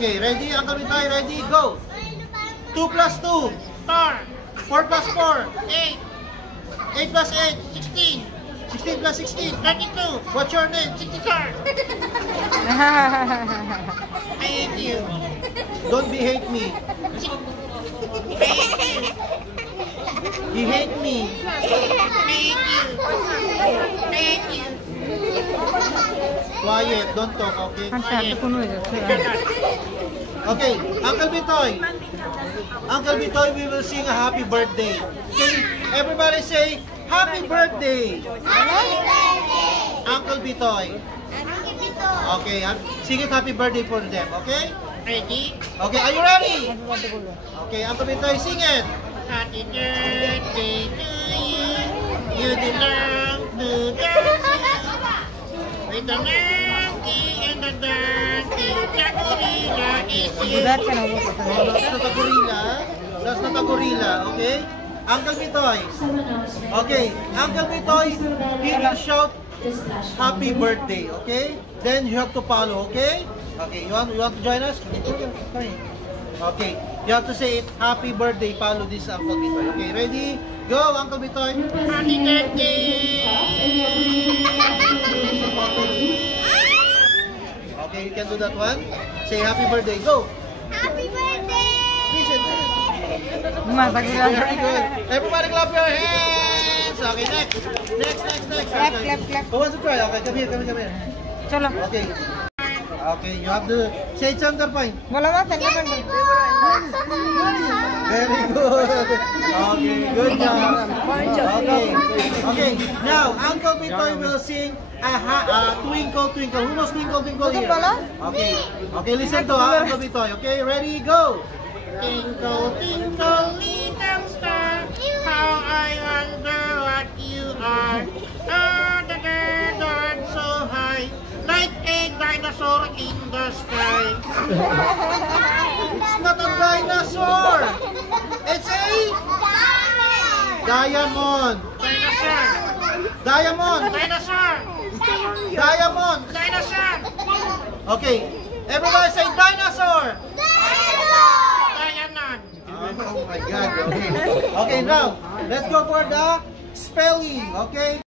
Okay, ready? Uncle Bitoy, ready? Go! 2 plus 2. 4. 4 plus 4. 8. 8 plus 8. 16. 16 plus 16. 32. What's your name? 64. I hate you. Don't be hate me. I hate you. You hate me. I hate you. I hate you. Quiet. Don't talk, okay? Quiet. Okay, Uncle Bitoy. Uncle Bitoy, we will sing a happy birthday. Can everybody say, happy birthday! Happy birthday! Uncle Bitoy. Uncle Bitoy. Okay, sing it happy birthday for them, okay? Ready? Okay, are you ready? Okay, Uncle Bitoy, sing it. Happy birthday to you. You belong to dance with the monkey and the donkey. The gorilla is you. That's not a gorilla. That's not a gorilla, okay? Uncle Bitoy. Okay, Uncle Bitoy, he will shout happy birthday, okay? Then you have to follow, okay? Okay, you want to join us? Okay, you have to say it, happy birthday, follow this Uncle Bitoy. Okay, ready? Go, Uncle Bitoy. Happy birthday! Okay, you can do that one. Say happy birthday, go! Happy birthday! Listen. Very good. Everybody clap your hands. Okay, next. Clap. Who wants to try? Okay, come here. Chalo. Okay. Okay, you have to say it center point. Wala ba? Center point. Very good. Okay, good job. Okay. Now, Uncle Bitoy will sing Twinkle Twinkle. Who knows Twinkle Twinkle here? Okay, listen to Uncle Bitoy. Okay, ready, go. Twinkle, twinkle, little star, how I wonder what you are. Oh, the bird so high, like a dinosaur in the sky. It's not a dinosaur. It's a diamond. Dinosaur. Diamond. Dinosaur. Diamond. Dinosaur. Okay, everybody say dinosaur. Oh my God. Okay, now let's go for the spelling. Okay.